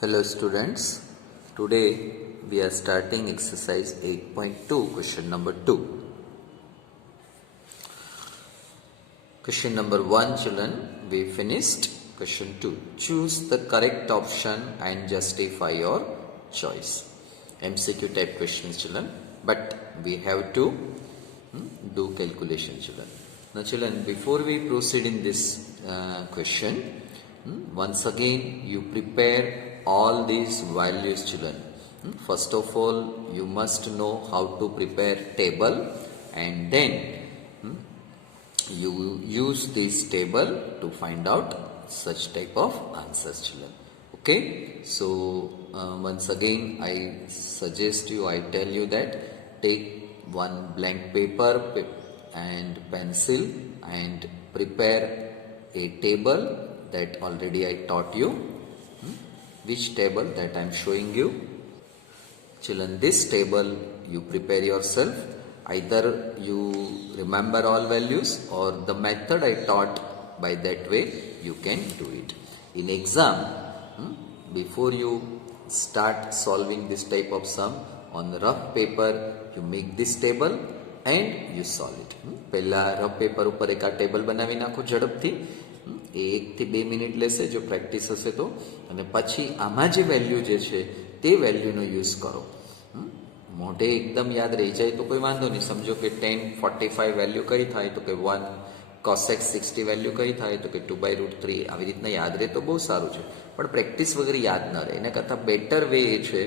Hello students, today we are starting exercise 8.2 question number 2. Question number 1 children, we finished. Question 2, choose the correct option and justify your choice. MCQ type questions children, but we have to do calculation children. Now children, before we proceed in this question, once again you prepare all these values children. First of all, you must know how to prepare table, and then you use this table to find out such type of answers children. Okay, so once again I suggest you, I tell you that take one blank paper and pencil and prepare a table that already I taught you. Which table that I am showing you? Children, this table you prepare yourself. Either you remember all values or the method I taught, by that way you can do it. In exam, before you start solving this type of sum, on the rough paper you make this table and you solve it. પહેલા rough paper ઉપર એક આ table બનાવી નાખો ઝડપથી. એ 1 થી 2 minute લેશે જો પ્રેક્ટિસ હશે તો, અને પછી આમાં જે વેલ્યુ જે છે તે વેલ્યુનો યુઝ કરો. મોઢે એકદમ યાદ રહી જાય તો કોઈ વાંધો નહીં. સમજો કે 1045 વેલ્યુ કઈ થાય તો કે 1, cosec 60 વેલ્યુ કઈ થાય તો કે 2/√3. આવી રીતના યાદ રહે તો બહુ સારું છે, પણ પ્રેક્ટિસ વગર યાદ ન રહે. એના કરતાં બેટર વે એ છે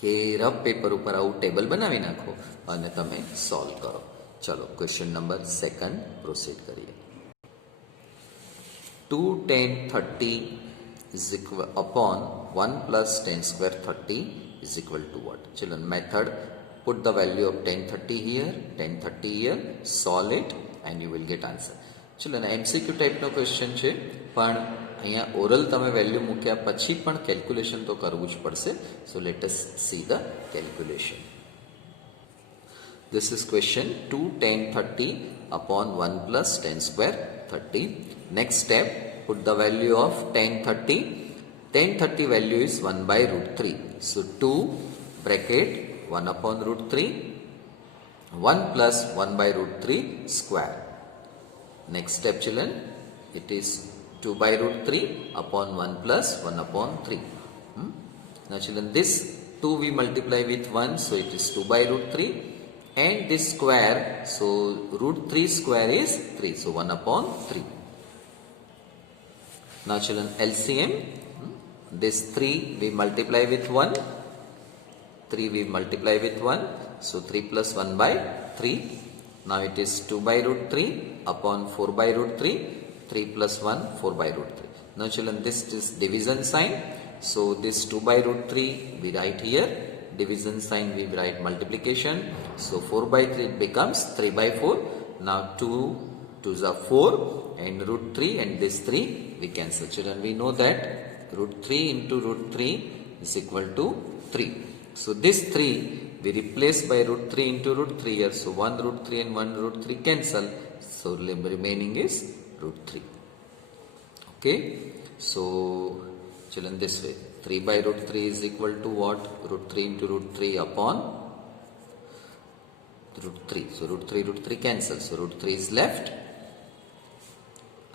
કે રફ પેપર ઉપર આવું ટેબલ બનાવી નાખો અને તમે સોલ્વ કરો. ચલો ક્વેશ્ચન નંબર 2 પ્રોસીડ કરીએ. 2 tan 30 is equal upon 1 plus tan square 30 is equal to what? Children, method, put the value of tan 30 here, tan 30 here, solve it and you will get answer. Children, MCQ type no question છે, પણ અહીંયા oral તમે value મૂક્યા પછી પણ calculation તો કરવું જ પડશે. So let us see the calculation. This is question 2 tan 30 upon 1 plus tan square 30. Next step, put the value of tan 30. Tan 30 value is 1/√3. So 2 bracket 1 upon √3, 1 plus 1/√3 square. Next step children, it is 2/√3 upon 1 plus 1 upon 3. Now children, this 2 we multiply with 1, so it is 2/√3. And this square, so √3 square is 3, so 1 upon 3. Now children, LCM, this 3 we multiply with 1, 3 we multiply with 1, so 3 plus 1/3. Now it is 2/√3 upon 4/√3, 3 plus 1, 4/√3. Now children, this is division sign, so this 2/√3 we write here, division sign we write multiplication, so 4/3 becomes 3/4. Now 2 2s are 4 and √3 and this 3 we cancel. Children, we know that √3 into √3 is equal to 3. So this 3 we replace by √3 into √3 here, so 1 √3 and 1 √3 cancel, so remaining is √3. Okay, so children, this way 3/√3 is equal to what? √3 into √3 upon √3. So √3 cancel. So √3 is left.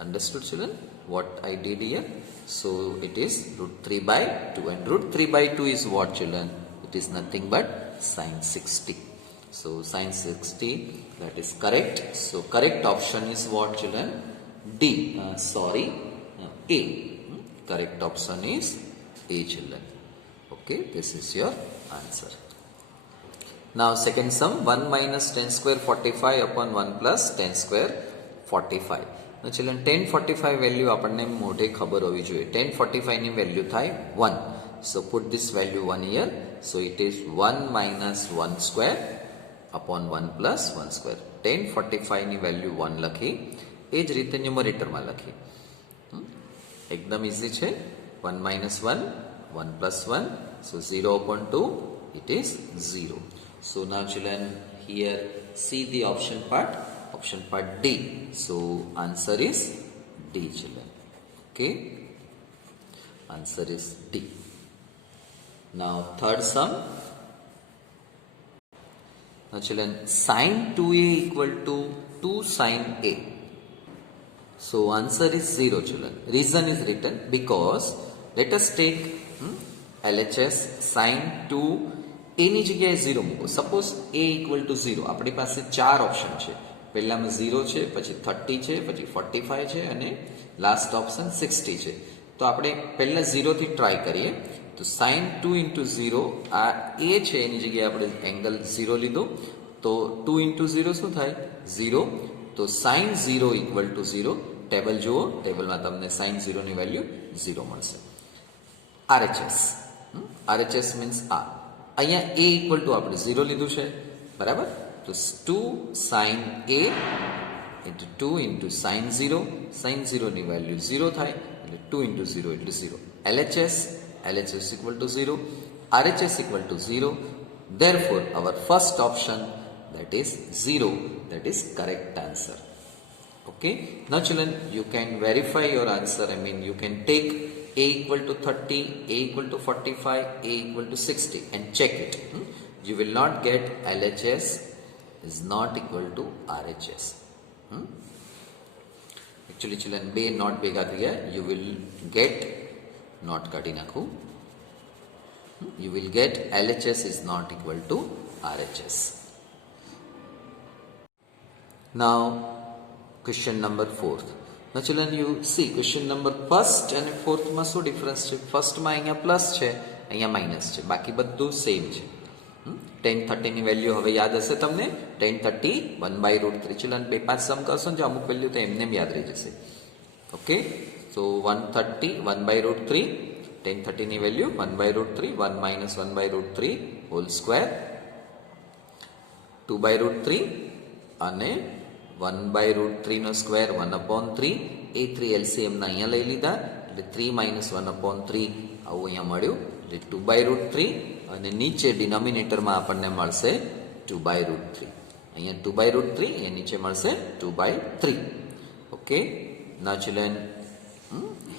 Understood children what I did here? So it is √3/2, and √3/2 is what children? It is nothing but sin 60. So sin 60, that is correct. So correct option is what children? D. A. Correct option is A children. Okay, this is your answer. Now second sum, 1 minus tan square 45 upon 1 plus tan square 45. Now children, tan 45 value આપણને મોઢે ખબર હોવી જોઈએ. tan 45 ની value થાય 1. So put this value 1 here. So it is 1 minus 1 square upon 1 plus 1 square. tan 45 ની value 1 લખી, એ જ રીતે ન્યુમરેટરમાં લખી. એકદમ ઇઝી છે. 1 minus 1, 1 plus 1, so 0 upon 2, it is 0. So now children, here see the option part D. So answer is D children. Okay. Answer is D. Now third sum. Now children, sin 2a equal to 2 sin a. So answer is 0 children. Reason is written because let us take LHS sin 2 a ની જગ્યાએ 0 મૂકો. Suppose a equal to 0. આપણી પાસે 4 option છે. પહેલામાં 0 છે, પછી 30 છે, પછી 45 છે અને લાસ્ટ ઓપ્શન 60 છે. તો આપણે પહેલા 0 થી ટ્રાય કરીએ. તો sin 2 into 0 આ a છે એની જગ્યાએ આપણે એંગલ 0 લીધો. તો 2 into 0 શું થાય? 0. તો sin 0 ઇક્વલ ટુ 0. ટેબલ જુઓ, ટેબલમાં તમને sin 0 ની વેલ્યુ 0 મળશે. RHS. RHS મીન્સ આ. અહીંયા a ઇક્વલ ટુ આપણે 0 લીધું છે, બરાબર? તો 2 sin a into 2 into sin 0. sin 0 ની વેલ્યુ 0 થાય એટલે 2 into 0 એટલે 0. LHS equal to 0. RHS equal to 0. Therefore, our first option, that is 0, that is correct answer. Okay. Now children, you can verify your answer. I mean, you can take a equal to 30, a equal to 45, a equal to 60 and check it. You will not get LHS is not equal to RHS. Actually children, બે not ભેગા થયા. You will get not કાઢી નાખું. You will get LHS is not equal to RHS. Now question number 4. Now children, you see question number first and fourth માં શું difference છે? First માં અહીંયા પ્લસ છે, અહીંયા માઇનસ છે, બાકી બધું સેમ છે. tan 30 ની વેલ્યુ હવે યાદ હશે તમને. tan 30 1/√3. ચિલ્ડ્રન 2-5 સમ કરશો ને અમુક વેલ્યુ તો એમને યાદ રહી જશે. ઓકે. સો 130 1/√3. tan 30 ની વેલ્યુ 1/√3. 1 minus 1/√3 હોલ સ્ક્વેર 2/√3 અને 1/√3 નો સ્ક્વેર 1/3. એ 3 LCM ના અહીંયા લઈ લીધા એટલે 3 minus 1/3 આવું અહીંયા મળ્યું એટલે 2/√3 અને નીચે ડિનોમિનેટરમાં આપણને મળશે 2/√3. અહીંયા 2/√3 એ નીચે મળશે 2/3. Okay. Now children,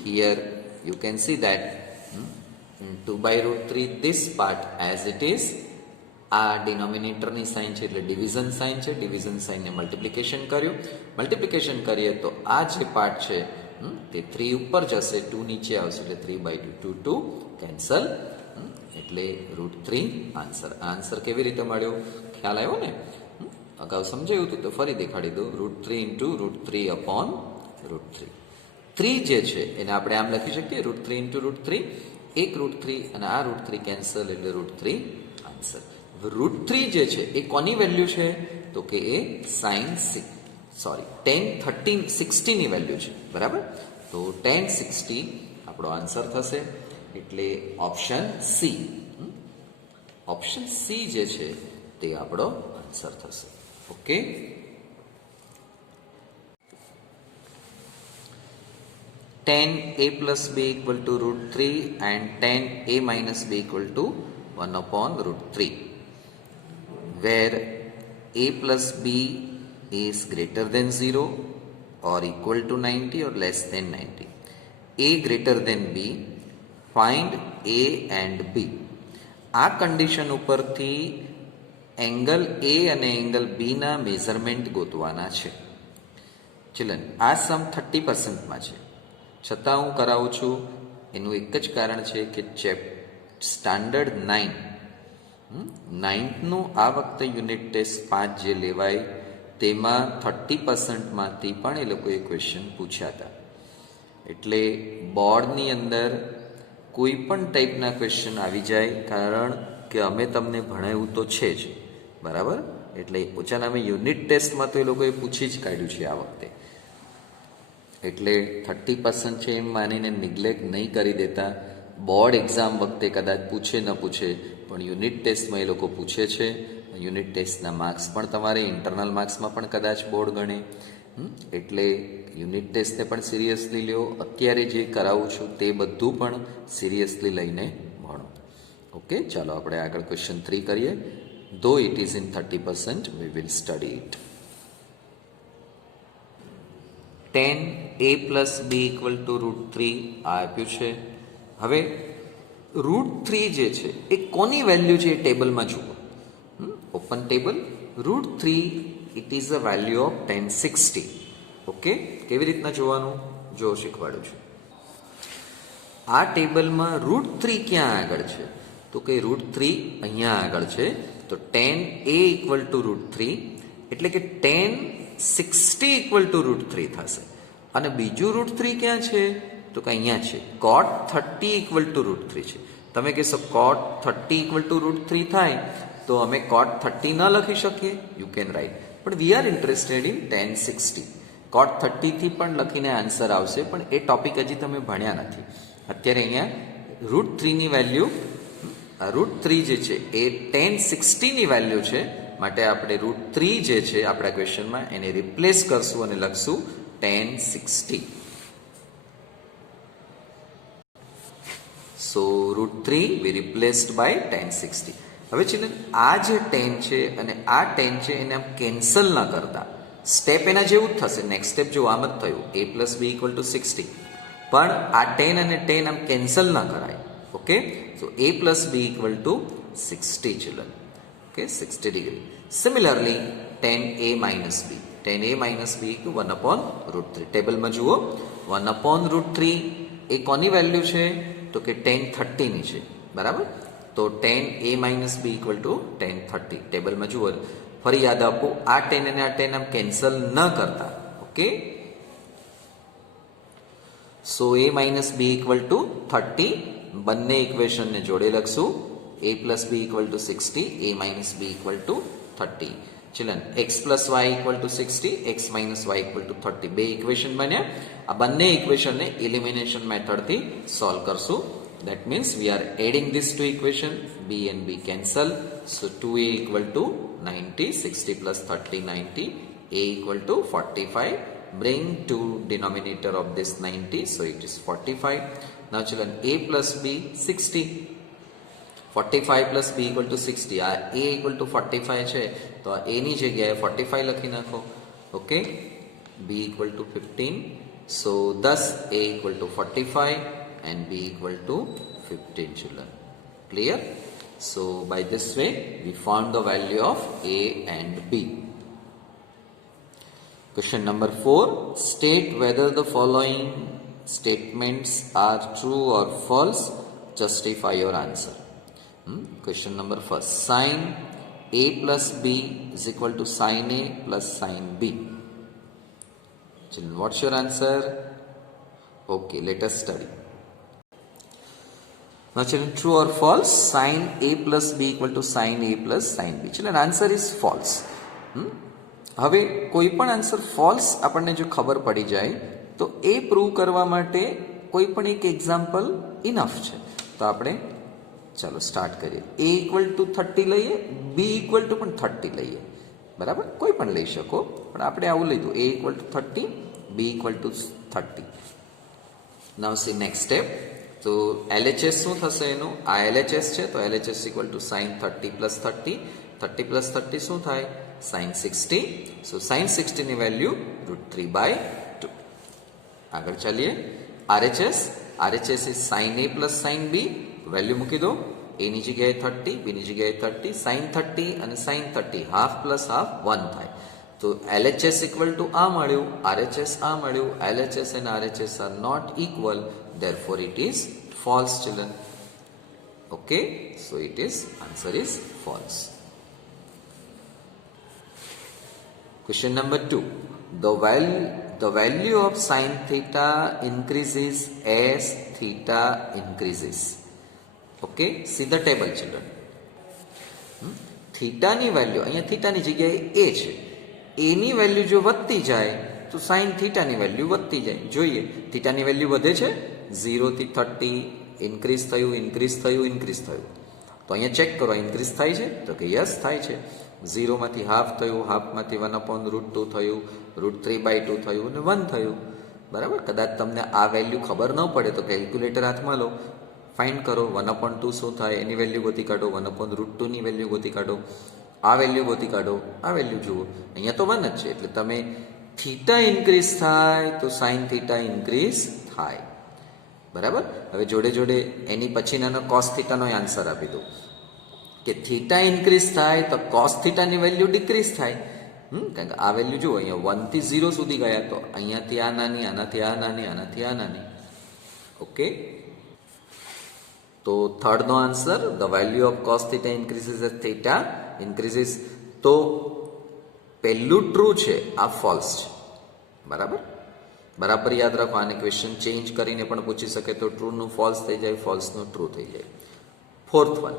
here you can see that 2/√3 this part as it is. આ ડિનોમિનેટરની સાઇન છે એટલે ડિવિઝન સાઇન છે. ડિવિઝન સાઇનને મલ્ટિપ્લિકેશન કર્યું. મલ્ટિપ્લિકેશન કરીએ તો આ જે પાર્ટ છે તે 3 ઉપર જશે, 2 નીચે આવશે એટલે 3/2 2 કેન્સલ એટલે √3 આન્સર. આન્સર કેવી રીતે મળ્યો ખ્યાલ આવ્યો ને? અગાઉ સમજાયું હતું તો ફરી દેખાડી દઉં. √3 into √3/√3. 3 જે છે એને આપણે આમ લખી શકીએ √3 into √3. એક √3 અને આ √3 કેન્સલ એટલે √3 આન્સર. √3 જે છે એ કોની વેલ્યુ છે? તો કે એ sin tan 60 ની વેલ્યુ છે, બરાબર? તો tan 60 આપણો આન્સર થશે એટલે ઓપ્શન સી. ઓપ્શન સી જે છે તે આપણો આન્સર થશે. Okay. tan a plus b equal to √3 and tan a minus b equal to 1/√3, where a plus b is greater than 0 or equal to 90 or less than 90. A greater than b, find a and b. આ condition ઉપરથી angle a અને angle b ના measurement ગોતવાના છે. Children, આ સમ 30% માં છે, છતાં હું કરાવું છું. એનું એક જ કારણ છે કે સ્ટાન્ડર્ડ 9નું આ વખતે યુનિટ ટેસ્ટ 5 જે લેવાય તેમાં 30%માંથી પણ એ લોકોએ ક્વેશ્ચન પૂછ્યા હતા. એટલે બોર્ડની અંદર કોઈ પણ ટાઈપના ક્વેશ્ચન આવી જાય, કારણ કે અમે તમને ભણાવ્યું તો છે જ, બરાબર? એટલે ઓછાના અમે યુનિટ ટેસ્ટમાં તો એ લોકોએ પૂછી જ કાઢ્યું છે આ વખતે. એટલે 30% છે એમ માનીને નિગ્લેક્ટ નહીં કરી દેતા. બોર્ડ એક્ઝામ વખતે કદાચ પૂછે ન પૂછે, પણ યુનિટ ટેસ્ટમાં એ લોકો પૂછે છે. યુનિટ ટેસ્ટના માર્ક્સ પણ તમારે ઇન્ટરનલ માર્ક્સમાં પણ કદાચ બોર્ડ ગણે. એટલે યુનિટ ટેસ્ટને પણ સિરિયસલી લ્યો. અત્યારે જે કરાવું છું તે બધું પણ સિરિયસલી લઈને ભણો. ઓકે, ચાલો આપણે આગળ ક્વેશ્ચન 3 કરીએ. ધો it is in 30%, we will study it. tan a plus b equal to √3 આ આપ્યું છે. હવે √3 જે છે એ કોની વેલ્યુ છે એ ટેબલમાં જુઓ. Open table. √3 it is a value of 1060. Okay, કેવી રીતના જોવાનું જો શીખવાડું છું. આ ટેબલમાં √3 ક્યાં આગળ છે? તો કે √3 અહીંયા આગળ છે. તો 10a ઇક્વલ ટુ √3 એટલે કે 1060 ઇક્વલ ટુ √3 થશે. અને બીજું √3 ક્યાં છે? તો કે અહીંયા છે. cot 30 ઇક્વલ ટુ √3 છે. તમે કહેશો cot 30 ઇક્વલ ટુ √3 થાય તો અમે cot 30 ન લખી શકીએ? યુ કેન રાઇટ, પણ we are interested in 1060. cot 30 થી પણ લખીને આન્સર આવશે, પણ એ ટોપિક હજી તમે ભણ્યા નથી. અત્યારે અહીંયા √3 ની વેલ્યુ, √3 જે છે એ 1060 ની વેલ્યુ છે, માટે આપણે √3 જે છે આપણા ક્વેશ્ચનમાં એને રિપ્લેસ કરશું અને લખશું 1060. સો √3 we replaced by 1060. હવે ચિલ્ડ્રન આ જે 10 છે અને આ 10 છે એને આમ કેન્સલ ન કરતા. સ્ટેપ એના જેવું જ થશે. નેક્સ્ટ સ્ટેપ જો આમ જ થયું a plus b equal to 60, પણ આ 10 અને 10 આમ કેન્સલ ન કરાય. Okay, so a plus b equal to 60 children. Okay, 60 degree. Similarly 10a minus b, 10a minus b 1/√3. ટેબલમાં જુઓ 1/√3 એ કોની વેલ્યુ છે? તો કે 1030 ની છે. બરાબર, તો 10a minus b equal to 1030. ટેબલમાં જુઓ. ફરી યાદ આપો, આ 10 અને આ 10 આમ કેન્સલ ન કરતા. Okay, so a minus b equal to 30. બંને ઇક્વેશનને જોડે લખશું. a plus b equal to 60, a minus b equal to 30. Children x plus y equal to 60, x minus y equal to 30. બે ઇક્વેશન બન્યા. આ બંને ઇક્વેશનને એલિમિનેશન મેથડથી સોલ્વ કરશું. That means we are adding these two equation, b and b cancel. So 2a equal to 90, 60 plus 30, 90, a equal to 45. Bring to denominator of this 90, so it is 45. Now children, a plus b 60. 45 plus b equal to 60. આ a equal to 45 છે, તો a ની જગ્યાએ 45 લખી નાખો. Okay, b equal to 15. So thus a equal to 45 and b equal to 15 children. Clear? So by this way we found the value of a and b. Question number 4. State whether the following statements are true or false. Justify your answer. Question number 1. Sin a plus b is equal to sin a plus sin b. Children, what's your answer? Okay, let us study. Now children, true or false? Sin a plus b equal to sin a plus sin b. Children, answer is false. હવે કોઈ પણ answer false આપણને જો ખબર પડી જાય તો એ prove કરવા માટે કોઈ પણ એક એક્ઝામ્પલ ઇનફ છે. તો આપણે ચાલો સ્ટાર્ટ કરીએ. a ઇક્વલ ટુ 30 લઈએ, b ઇક્વલ ટુ પણ 30 લઈએ. બરાબર, કોઈ પણ લઈ શકો, પણ આપણે આવું લીધું. a equal to 30, b equal to 30. Now C next step. તો LHS શું થશે એનું? આ LHS છે, તો LHS equal to sin 30 plus 30. 30 plus 30 શું થાય? sin 60. સો sin 60 ની વેલ્યુ √3/2. આગળ ચાલીએ. RHS. RHS is sin a plus sin b. Value મૂકી દો. a ની જગ્યાએ 30, b ની જગ્યાએ 30. sin 30 અને sin 30 હાફ પ્લસ હાફ 1 થાય. તો LHS ઇક્વલ ટુ આ મળ્યું, RHS આ મળ્યું. LHS and RHS are not equal, therefore it is false children. Okay, so it is, answer is false. Question number 2. The value of sin theta increases as theta increases. Okay, see the table children. Theta ની value, અહીંયા થીટાની જગ્યાએ a છે. a ની value જો વધતી જાય તો sin થીટાની value વધતી જાય. જોઈએ, થીટાની વેલ્યુ વધે છે 0 થી 30, ઇન્ક્રીઝ થયું, ઇન્ક્રીઝ થયું, ઇન્ક્રીઝ થયું. તો અહીંયા ચેક કરો, ઇન્ક્રીઝ થાય છે? તો કે યસ થાય છે. 0 માંથી હાફ થયું, હાફમાંથી 1/√2 થયું, √3/2 થયું અને 1 થયું. બરાબર, કદાચ તમને આ વેલ્યુ ખબર ન પડે તો કેલ્ક્યુલેટર હાથમાં લો, ફાઇન્ડ કરો 1/2 શું થાય એની વેલ્યુ ગોતી કાઢો, 1/√2 ની વેલ્યુ ગોતી કાઢો, આ વેલ્યુ ગોતી કાઢો, આ વેલ્યુ જુઓ. અહીંયા તો 1 જ છે, એટલે તમે થીટા ઇન્ક્રીઝ થાય તો સાઇન થીટા ઇન્ક્રીઝ થાય. બરાબર. હવે જોડે જોડે એની પછીનાનો કોસ થીટાનો આન્સર આપી દઉં કે થીટા ઇન્ક્રીઝ થાય તો કોસ થીટાની વેલ્યુ ડિક્રીઝ થાય. કારણ કે આ વેલ્યુ જુઓ અહીંયા 1 થી 0 સુધી ગયા તો અહીંયાથી આ નાની, આનાથી આ નાની, આનાથી આ નાની. ઓકે, તો થર્ડનો answer, the value of cos theta increases as theta increases. તો પહેલું ટ્રુ છે, આ ફોલ્સ છે. બરાબર, બરાબર યાદ રાખો. આને ક્વેશ્ચન ચેન્જ કરીને પણ પૂછી શકે તો ટ્રુનું ફોલ્સ થઈ જાય, ફોલ્સનું ટ્રુ થઈ જાય. Fourth one,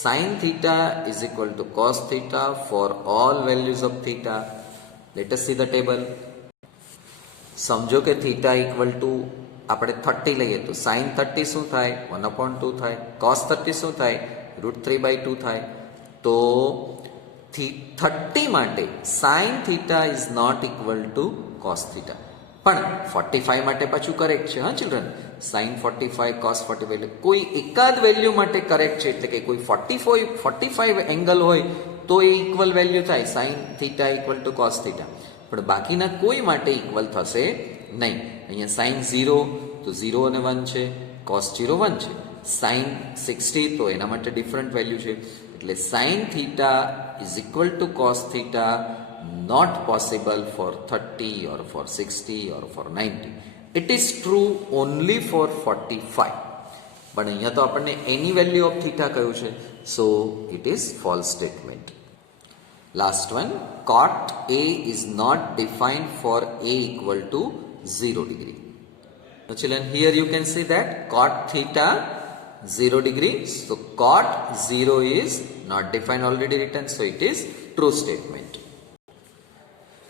sin theta is equal to cos theta for all values of theta. Let us see the table. સમજો કે થીટા ઇક્વલ ટુ આપણે 30 લઈએ તો sin 30 શું થાય? 1/2 થાય. cos 30 શું થાય? √3/2 થાય. તો 30 માટે sin theta is not equal to cos theta. પણ 45 માટે પાછું કરેક્ટ છે. હા ચિલ્ડ્રન, sin 45 cos 45 એટલે કોઈ એકાદ વેલ્યુ માટે કરેક્ટ છે. એટલે કે કોઈ 45 એંગલ હોય તો એ ઇક્વલ વેલ્યુ થાય, sin theta equal to cos theta. પણ બાકીના કોઈ માટે ઇક્વલ થશે નહીં. અહીંયા sin 0 તો 0 અને 1 છે, cos 0 1 છે. sin 60 તો એના માટે ડિફરન્ટ વેલ્યુ છે. એટલે sin theta is equal to cos theta not possible for 30 or for 60 or for 90. It is true only for 45. પણ અહીંયા તો આપણને એની વેલ્યુ ઓફ થીટા કહ્યું છે, so it is false statement. Last one, cot A is not defined for A equal to 0 degree. Now children, here you can see that cot theta 0 degree. So cot 0 is not defined, already written, so it is true statement.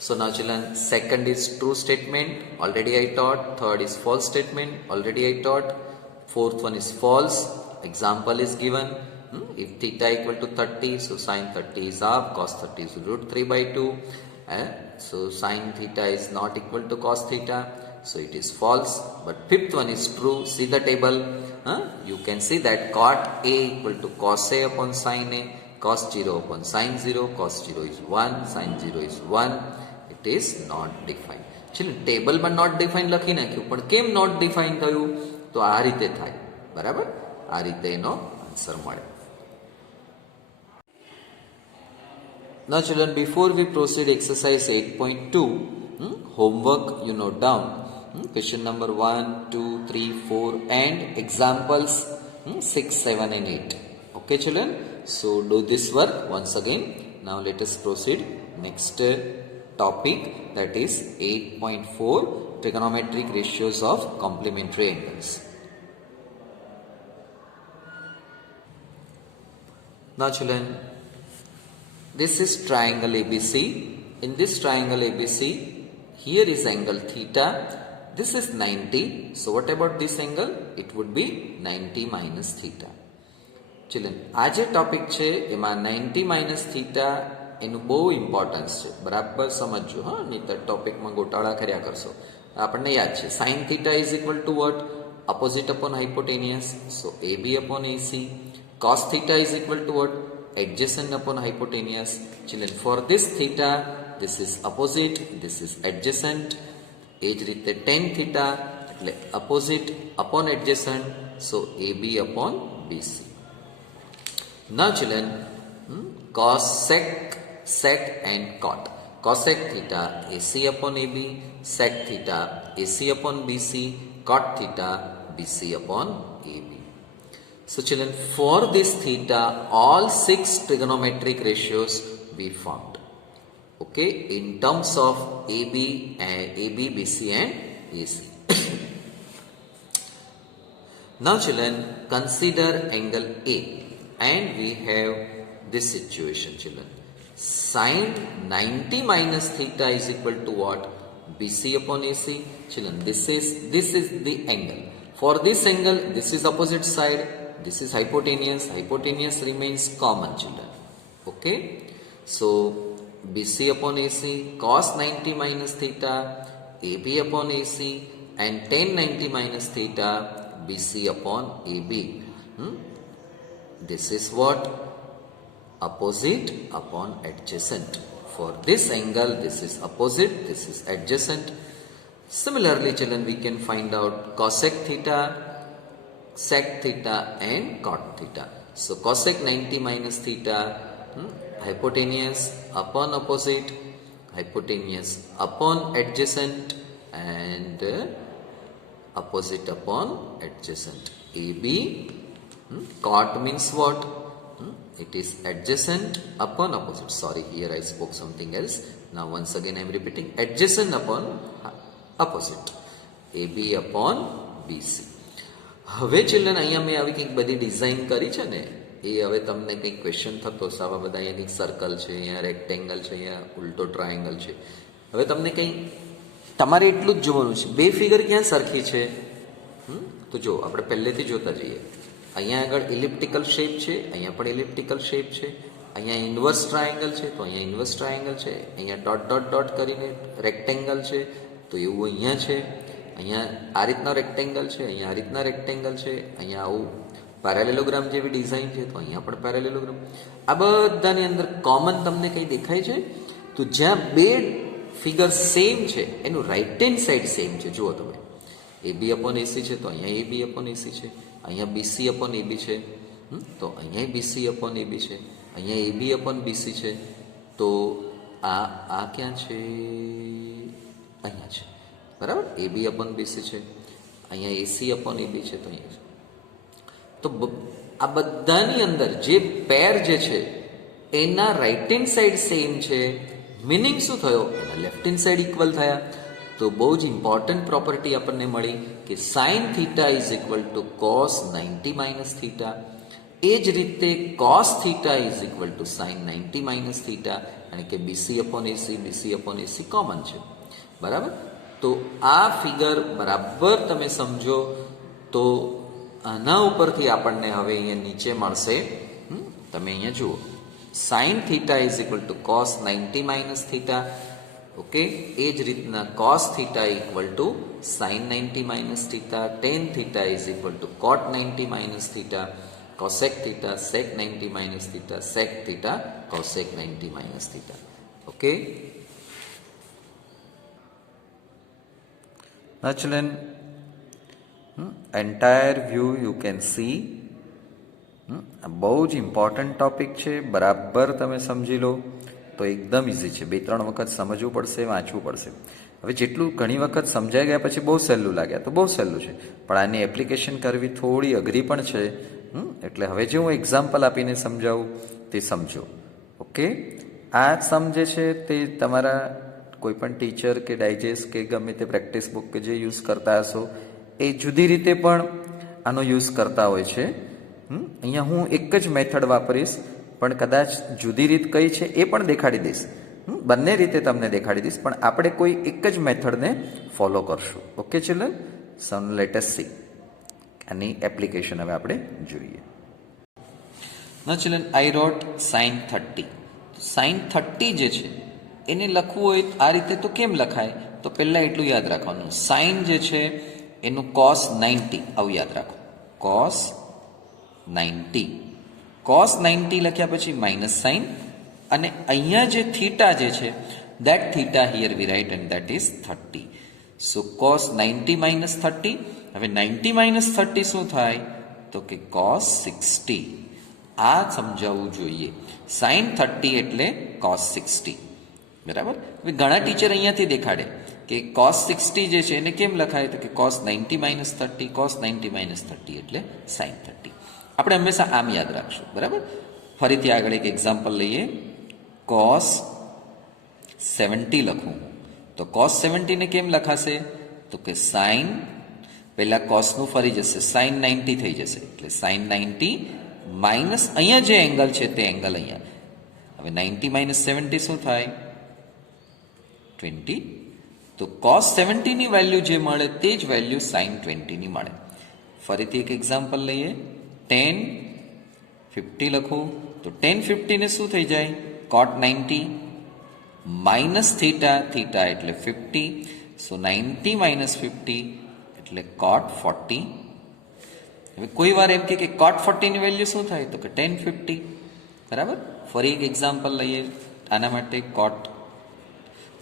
So now children, second is true statement, already I taught. Third is false statement, already I taught. Fourth one is false, example is given. If theta equal to 30, so sin 30 is half, cos 30 is √3/2. So sin theta is not equal to cos theta, so it is false. But fifth one is true. See the table. You can see that cot A equal to cos A upon sin A, cos 0 upon sin 0, cos 0 is 1, sin 0 is 1. It is not defined. ચલો ટેબલમાં not define લખી નાખ્યું, પણ કેમ not define થયું? તો આ રીતે થાય. બરાબર, આ રીતે એનો આન્સર મળે. Now children, before we proceed exercise 8.2, homework you note down. Question number 1, 2, 3, 4 and examples 6, 7 and 8. Okay children, so do this work once again. Now let us proceed next topic, that is 8.4, trigonometric ratios of complementary angles. Now children, this is triangle ABC. In this triangle ABC, here is angle theta. This is 90. So what about this angle? It would be 90 minus theta. Children, આ જે topic છે એમાં 90 minus theta એનું બહુ importance છે. બરાબર સમજજો, હા, નહીં તો ટોપિકમાં ગોટાળા કર્યા કરશો. આપણને યાદ છે sine theta is equal to what? Opposite upon hypotenuse. So AB upon AC. Cos theta is equal to what? Adjacent upon hypotenuse. Children, for this theta, this is opposite, this is adjacent. એ જ રીતે tan theta એટલે opposite upon adjacent, so AB upon BC. Now children, cosec, sec and cot. Cosec theta AC upon AB, sec theta AC upon BC, cot theta BC upon AB. So children, for this theta, all 6 trigonometric ratios we found. Okay, in terms of AB, BC and AC. Now children, consider angle A, and we have this situation children. Sin 90 minus theta is equal to what? BC upon AC. Children, this is the angle. For this angle, this is opposite side, this is hypotenuse. Hypotenuse remains common children. Okay, so BC upon AC, cos 90 minus theta, AB upon AC, and tan 90 minus theta, BC upon AB. This is what? Opposite upon adjacent. For this angle, this is opposite, this is adjacent. Similarly children, we can find out cosec theta sec theta and cot theta. So cosec 90 minus theta, hypotenuse upon opposite, hypotenuse upon adjacent, and opposite upon adjacent. AB, cot means what? It is adjacent upon opposite. Sorry, here I spoke something else. Now once again I am repeating. Adjacent upon opposite. AB upon BC. હવે children અહીંયા મેં આવી કંઈક બધી design કરી છે ને, એ હવે તમને કંઈક ક્વેશ્ચન થતો હશે. આવા બધા અહીંયા કંઈક સર્કલ છે, અહીંયા રેક્ટેંગલ છે, અહીંયા ઉલટો ટ્રાયેંગલ છે. હવે તમને કંઈ તમારે એટલું જ જોવાનું છે, બે ફિગર ક્યાં સરખી છે. તો જો આપણે પહેલેથી જોતા જઈએ. અહીંયા આગળ ઇલિપ્ટિકલ શેપ છે, અહીંયા પણ ઇલિપ્ટિકલ શેપ છે. અહીંયા ઇન્વર્સ ટ્રાયેંગલ છે, તો અહીંયા ઇન્વર્સ ટ્રાયેંગલ છે. અહીંયા ડોટ ડોટ ડોટ કરીને રેક્ટેંગલ છે, તો એવું અહીંયા છે. અહીંયા આ રીતનો રેક્ટેંગલ છે, અહીંયા આ રીતના રેક્ટેંગલ છે. અહીંયા આવું પેરેલેલોગ્રામ જેવી ડિઝાઇન છે, તો અહીંયા પણ પેરેલેલોગ્રામ. આ બધાની અંદર કોમન તમને કંઈ દેખાય છે? તો જ્યાં બે ફિગર સેમ છે એનું રાઇટ હેન્ડ સાઈડ સેમ છે. જુઓ તમે, AB અપોન AC છે, તો અહીંયા AB અપોન AC છે. અહીંયા BC અપોન AB છે, તો અહીંયા BC અપોન AB છે. અહીંયા AB અપોન BC છે, તો આ ક્યાં છે? અહીંયા છે, બરાબર. AB અપોન BC છે, અહીંયા AC અપોન AB છે, તો અહીંયા છે. તો આ બધાની અંદર જે પેર જે છે એના રાઇટ હેન્ડ સાઈડ સેમ છે. મિનિંગ શું થયો? એના લેફ્ટ હેન્ડ સાઈડ ઇક્વલ થયા. તો બહુ જ ઇમ્પોર્ટન્ટ પ્રોપર્ટી આપણને મળી કે sine theta is equal to cos 90 minus theta. એ જ રીતે cos theta is equal to sine 90 minus theta, અને કે BC upon AC, BC upon AC common છે, બરાબર. તો આ ફિગર બરાબર તમે સમજો તો આના ઉપરથી આપણને હવે અહીંયા નીચે મળશે. તમે અહીંયા જુઓ, sine theta is equal to cos 90 minus theta. Okay, એ જ રીતના cos theta equal to sine 90 minus theta, tan theta is equal to cot 90 minus theta, cosec theta sec 90 minus theta, sec theta cosec 90 minus theta. Okay, now children, entire view you can see. બહુ જ important topic છે. બરાબર તમે સમજી લો તો એકદમ easy છે. 2-3 વખત સમજવું પડશે, વાંચવું પડશે. હવે જેટલું ઘણી વખત સમજાઈ ગયા પછી બહુ સહેલું લાગ્યા તો બહુ સહેલું છે, પણ આની એપ્લિકેશન કરવી થોડી અઘરી પણ છે. એટલે હવે જે હું એક્ઝામ્પલ આપીને સમજાવું તે સમજો. ઓકે, આ સમજે છે તે તમારા કોઈ પણ ટીચર કે ડાયજેસ્ટ કે ગમે તે પ્રેક્ટિસ બુક કે જે યુઝ કરતા હશો એ જુદી રીતે પણ આનો યુઝ કરતા હોય છે. અહીંયા હું એક જ મેથડ વાપરીશ, પણ કદાચ જુદી રીત કઈ છે એ પણ દેખાડી દઈશ. બંને રીતે તમને દેખાડી દઈશ, પણ આપણે કોઈ એક જ મેથડને ફોલો કરશું. Okay children, so let S C આની એપ્લિકેશન હવે આપણે જોઈએ. ના ચિલ્ડ્રન, આઈ રોટ સાઇન 30. સાઇન 30 જે છે એને લખવું હોય આ રીતે તો કેમ લખાય? તો પહેલાં એટલું યાદ રાખવાનું, સાઇન જે છે એનું કોસ 90 આવું યાદ રાખો. કોસ 90, કોસ 90 લખ્યા પછી માઇનસ સાઇન, અને અહીંયા જે થીટા જે છે that theta here we write and that is 30. So cos 90 minus 30. હવે 90 માઇનસ 30 શું થાય? તો કે કોસ 60. આ સમજાવવું જોઈએ. સાઇન 30 એટલે કોસ 60, બરાબર. હવે ઘણા ટીચર અહીંયાથી દેખાડે કે કોસ 60 જે છે એને કેમ લખાય? તો કે કોસ 90 માઇનસ 30, કોસ 90 માઇનસ 30 એટલે સાઇન 30. આપણે હંમેશા આમ યાદ રાખશું, બરાબર. ફરીથી આગળ એક એક્ઝામ્પલ લઈએ. કોસ 70 લખું તો કોસ 70 ને કેમ લખાશે? તો કે સાઇન, પહેલા કોસનું ફરી જશે, સાઇન 90 થઈ જશે, એટલે સાઇન 90 માઇનસ અહીંયા જે એંગલ છે તે એંગલ અહીંયા. હવે 90 માઇનસ 70 શું થાય? 20. તો કોસ 70 ની વેલ્યુ જે મળે તે જ વેલ્યુ સાઇન 20 ની મળે. ફરીથી એક એક્ઝામ્પલ લઈએ. tan 50 લખું તો tan 50 ને શું થઈ જાય? cot 90 માઇનસ થીટા, થીટા એટલે 50. સો 90 માઇનસ 50 એટલે cot 40. હવે કોઈ વાર એમ કે cot 40 ની વેલ્યુ શું થાય? તો કે tan 50, બરાબર. ફરી એક એક્ઝામ્પલ લઈએ આના માટે.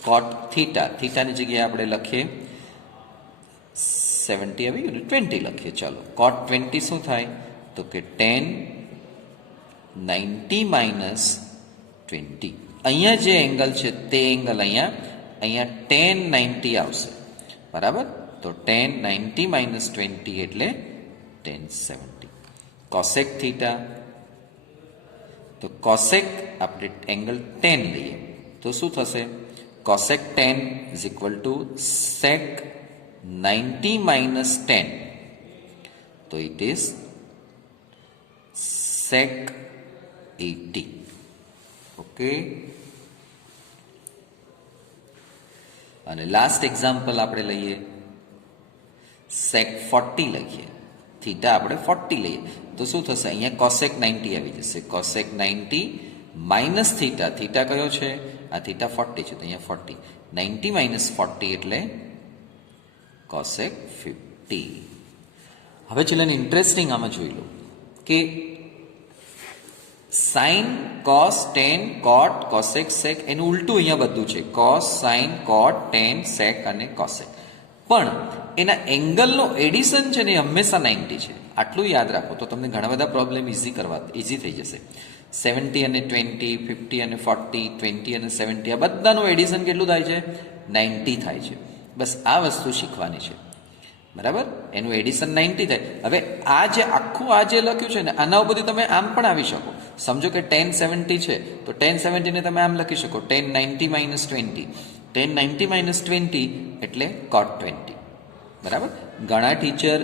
કોટ થીટા, થીટાની જગ્યાએ આપણે લખીએ 70 આવી ગયું, 20 લખીએ. ચાલો cot 20 શું થાય? તો કે tan 90 માઇનસ 20. અહીંયા જે એંગલ છે તે એંગલ અહીંયા tan 90 આવશે, બરાબર. તો tan 90 માઇનસ 20 એટલે tan 70. કોસેક થીટા, તો કોસેક આપણે એંગલ tan લઈએ તો શું થશે? Cosec tan is equal two sec 90 minus 10. તો ઇટ ઇઝ sec 80. ઓકે. અને લાસ્ટ એક્ઝામ્પલ આપણે લઈએ, sec 40 લખીએ. થીટા આપણે 40 લઈએ તો શું થશે? અહીંયા કોસેક 90 આવી જશે. કોસેક 90 માઇનસ થીટા, થીટા કયો છે? આ થીટા 40 છે, તો અહીંયા 40. 90 માઇનસ 40 એટલે કોસેક 50. હવે ચિલ્ડ્રન ઇન્ટરેસ્ટિંગ આમાં જોઈ લો કે સાઇન, કોસ, ટેન, કોટ, કોસેક, સેક એનું ઉલટું અહીંયા બધું છે. કોસ, સાઇન, કોટ, ટેન, સેક અને કોસેક. પણ એના એંગલનો એડિશન છે ને એ હંમેશા 90 છે. આટલું યાદ રાખો તો તમને ઘણા બધા પ્રોબ્લેમ ઇઝી થઈ જશે. 70 અને 20, 50 અને 40, 20 અને 70 આ બધાનું એડિશન કેટલું થાય છે? 90 થાય છે. બસ આ વસ્તુ શીખવાની છે, બરાબર. એનું એડિશન 90 થાય. હવે આ જે આખું આ જે લખ્યું છે ને આના ઉપરથી તમે આમ પણ આવી શકો. સમજો કે tan 70 છે તો tan 70 ને તમે આમ લખી શકો tan 90 માઇનસ 20. tan 90 માઇનસ 20 એટલે cot 20, બરાબર. ઘણા ટીચર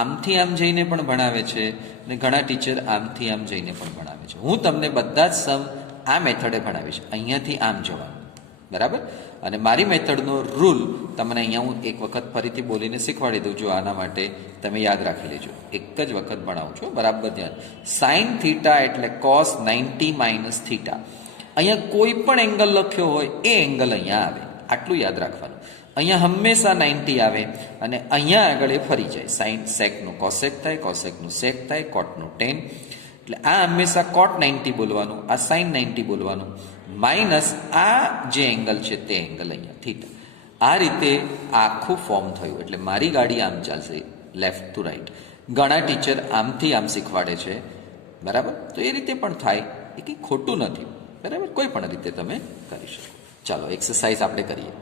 આમથી આમ જઈને પણ ભણાવે છે અને ઘણા ટીચર આમથી આમ જઈને પણ ભણાવે છે. હું તમને બધા જ સમ આ મેથડે ભણાવીશ, અહીંયાથી આમ જવાનું, બરાબર. અને મારી મેથડનો રૂલ તમને અહીંયા હું એક વખત ફરીથી બોલીને શીખવાડી દઉં છું. આના માટે તમે યાદ રાખી લેજો, એક જ વખત ભણાવું છું, બરાબર ધ્યાન. સાઇન થીટા એટલે કોસ 90 માઇનસ થીટા. અહીંયા કોઈ પણ એંગલ લખ્યો હોય એ એંગલ અહીંયા આવે, આટલું યાદ રાખવાનું. અહીંયા હંમેશા 90 આવે અને અહીંયા આગળ એ ફરી જાય. સાઇન સેકનું કોસેક થાય, કોસેકનું સેક થાય, કોટનું ટેન. એટલે આ હંમેશા કોટ 90 બોલવાનું, આ સાઇન 90 બોલવાનું, માઇનસ આ જે એંગલ છે તે એંગલ અહીંયા થીટા. આ રીતે આખું ફોર્મ થયું. એટલે મારી ગાડી આમ ચાલશે, લેફ્ટ ટુ રાઈટ. ઘણા ટીચર આમથી આમ શીખવાડે છે, બરાબર. તો એ રીતે પણ થાય, એ કંઈ ખોટું નથી, બરાબર. કોઈ પણ રીતે તમે કરી શકો. ચાલો એક્સરસાઇઝ આપણે કરીએ.